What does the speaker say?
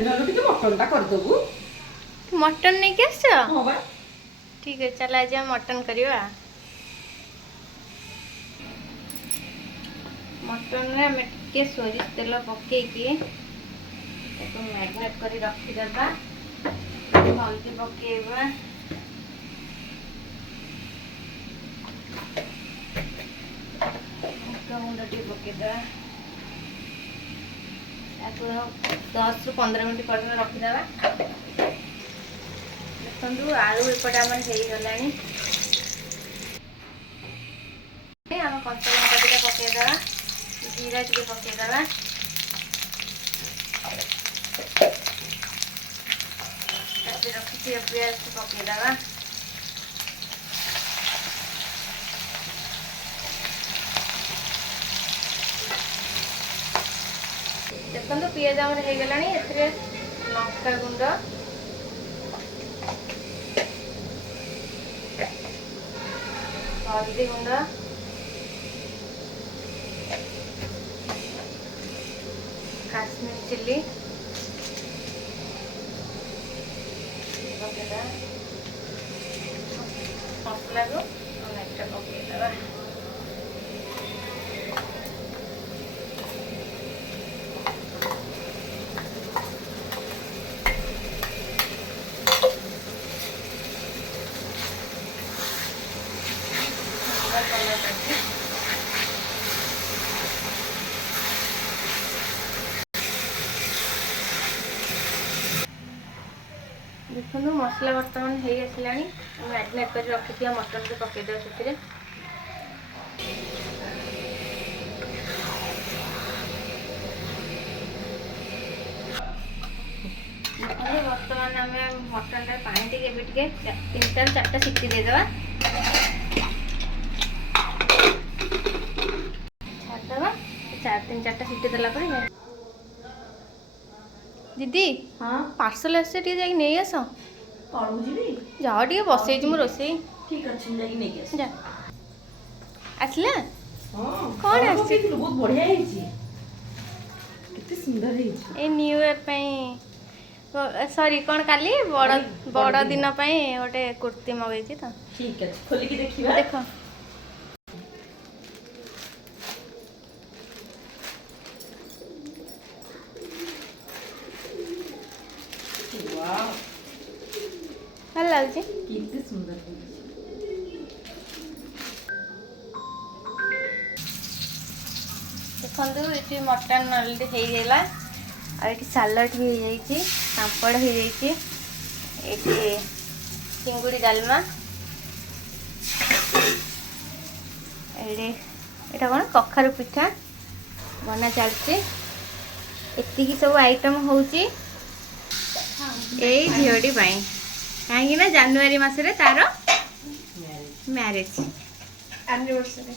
mutton करदेबू mutton नहीं के हाँ बा ठीक है चल आज हम मटन करवा मटन रे हमें टिके सोरिष तेल पकेकी मैरिनेट कर रखीदा हल्दी पकेबा गुंड टे पकेदा 10 ରୁ 15 मिनट पर्यटन रखीदा देखु आलू एपटे आम हो गलानी आम कंचा लंका टे पकेदा जीरा टे पकेदा रखी पियाज पकेदा देखो पियाज आम हो गलानी लंका गुंड हल्दी गुंड काश्मीर चिल्ली मसला को पकईदा देखो मसला बर्तमान हो आसला मैरिनेट कर रखी मटन को पकईद से बर्तमान आम मटन पानी टे 3 टा 4टा सीटी देदेबा छाड़देवा 3-4टा सीटी देला दीदी हाँ पार्सल आसे जाई नहीं आस तलू जी जाओ टे बसई मु रोसई ठीक अच्छे जाई नहीं आस जा आसला हां कौन आसी बहुत बढ़िया है जी कितने सुंदर है ए न्यू ईयर पई सॉरी कौन काली बड़ बड़ दिन पई गोटे कुर्ती मगई छी तो ठीक है खोली की देखिबा देखो वाह भल लगुच कितने सुंदर है देखो ये मटन अलरेडी हो गला और ये सालड भी हो जाइए पापड़ हो जाइए ये चिंगुड़ी डालमा एटा कौन कखारू पिठा बना चलती एति सब आइटम होची झीटी कहीं जनवरी मसरे तार मैरिज एनिवर्सरी